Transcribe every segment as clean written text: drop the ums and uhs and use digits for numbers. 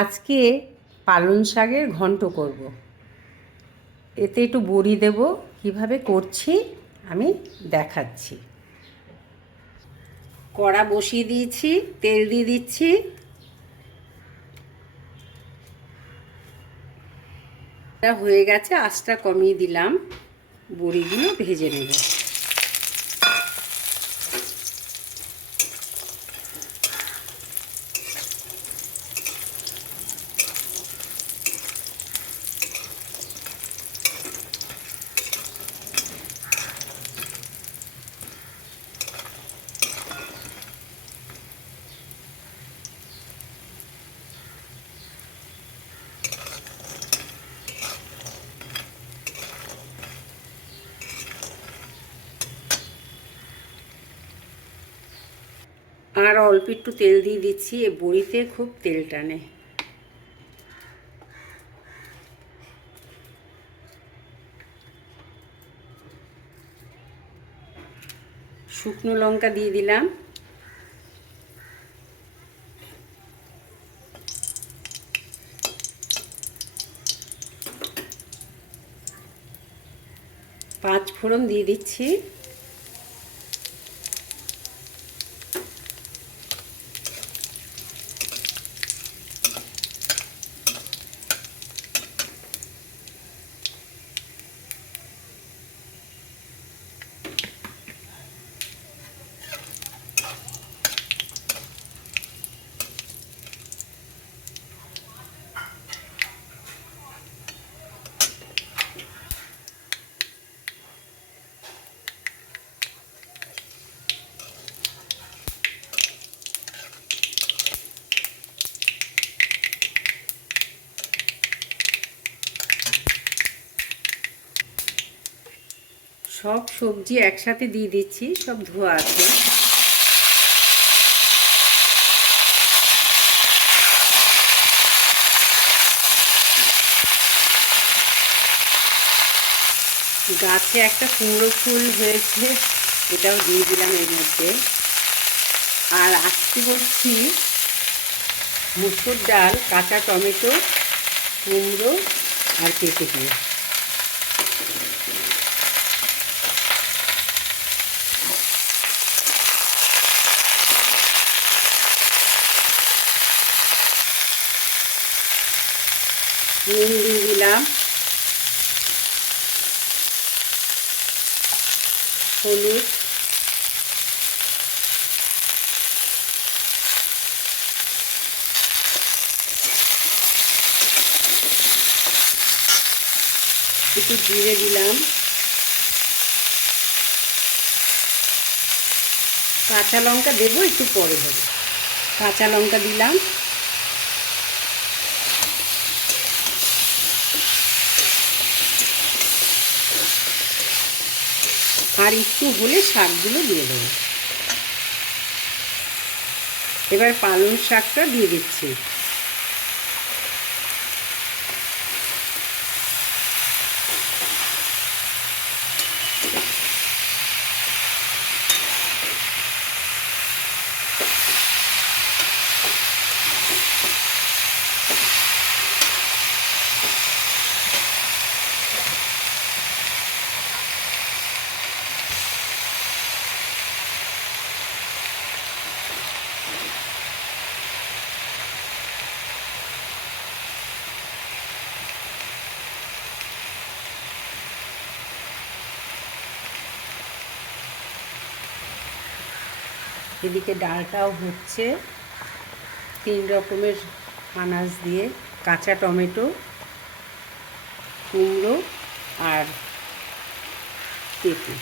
আজকে পালং শাকের ঘন্ট করব। এতে একটু বড়ি দেব, কিভাবে করছি আমি দেখাচ্ছি। কড়া বসিয়ে দিয়েছি, তেল দিয়ে দিচ্ছি। এটা হয়ে গেছে, আঁচটা কমিয়ে দিলাম। বড়িগুলো ভেজে নেব। আর অল্প একটু তেল দিয়ে দিচ্ছি, এ বড়িতে খুব তেল টানে। শুকনো লঙ্কা দিয়ে দিলাম। পাঁচ ফোড়ন দিয়ে দিচ্ছি। সব সবজি একসাথে দিয়ে দিচ্ছি, সব ধোয়া আছে। গাছে একটা কুমড়ো ফুল হয়েছে, এটাও দিয়ে দিলাম এর মধ্যে। আর আজকে করছি মুসুর ডাল, কাঁচা টমেটো, কুমড়ো আর পেঁপে দিয়ে। নুন দিয়ে দিলাম, হলুদ, একটু জিরে দিলাম, কাঁচা লঙ্কা দেবো একটু পরে দেবো। কাঁচা লঙ্কা দিলাম, আর একটু হলে শাকগুলো দিয়ে দেবো। এবার পালং শাকটা দিয়ে দিচ্ছি। এদিকে ডালটাও হচ্ছে, 3 রকমের আনাজ দিয়ে, কাঁচা টমেটো, কুমড়ো আর পেঁপে।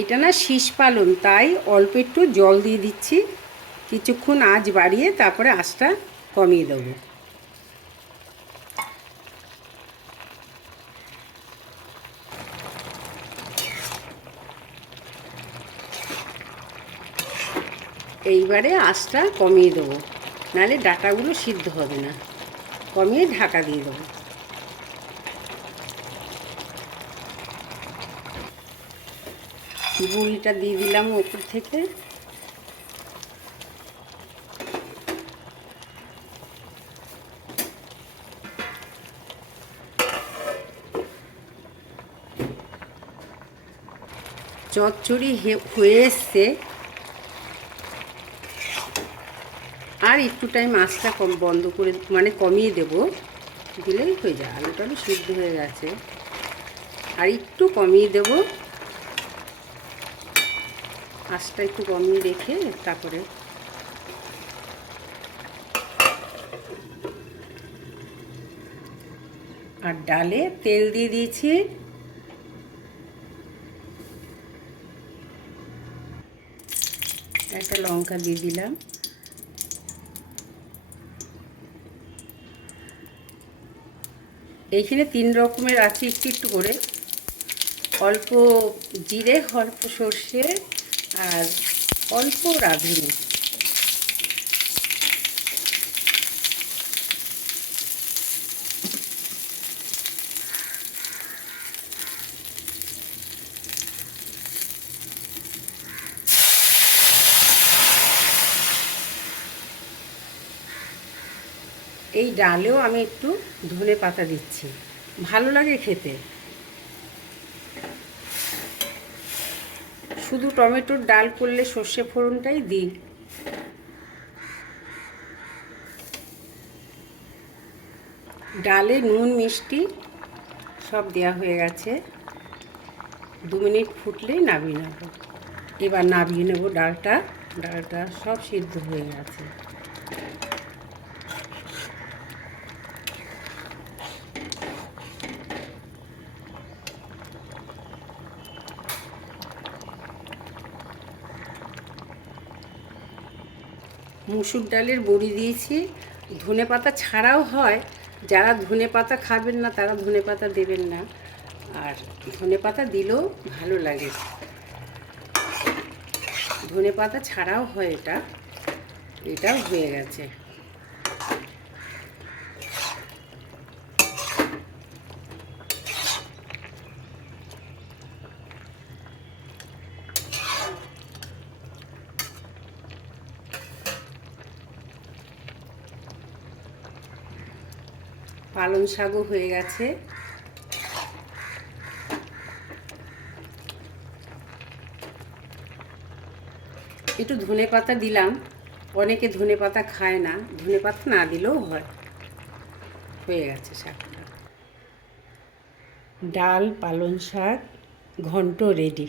এটা না শীষ পালং, তাই অল্প একটু জল দিয়ে দিচ্ছি। কিছুক্ষণ আঁচ বাড়িয়ে তারপরে আঁচটা কমিয়ে দেবো। এইবারে আঁচটা কমিয়ে দেবো, নাহলে ডাঁটাগুলো সিদ্ধ হবে না। কমিয়ে ঢাকা দিয়ে দেবো। বড়িটা দিয়ে দিলাম ওপর থেকে। চচ্চড়ি হয়ে এসছে। আর একটু টাইম আঁচটা বন্ধ করে মানে কমিয়ে দেব, দিলেই হয়ে যায়। আলুটা সিদ্ধ হয়ে গেছে, আর একটু কমিয়ে দেব। আঁচটা একটু কমিয়ে রেখে তারপরে আর ডালে তেল দিয়ে দিয়েছি। একটা লঙ্কা দিয়ে দিলাম। এইখানে 3 রকমের আছে, একটু একটু করে। অল্প জিরে, অল্প সর্ষে, আর অল্প রাঁধুনি। এই ডালেও আমি একটু ধনে পাতা দিচ্ছি, ভালো লাগে খেতে। শুধু টমেটোর ডাল করলে সর্ষে ফোড়নটাই দিই। ডালে নুন মিষ্টি সব দেওয়া হয়ে গেছে। 2 মিনিট ফুটলেই নামিয়ে নেব। এবার নামিয়ে নেব ডালটা। ডালটা সব সিদ্ধ হয়ে গেছে। মুসুর ডালের বড়ি দিয়েছি, ধনে পাতা ছাড়াও হয়। যারা ধনে পাতা খাবেন না তারা ধনে পাতা দেবেন না, আর ধনে পাতা দিলেও ভালো লাগে। ধনে পাতা ছাড়াও হয় এটা। এটাও হয়ে গেছে। পালং শাকও হয়ে গেছে। একটু ধনে পাতা দিলাম, অনেকে ধনে পাতা খায় না, ধনে পাতা না দিলেও হয়। হয়ে গেছে শাকটা। ডাল পালং শাক ঘন্ট রেডি।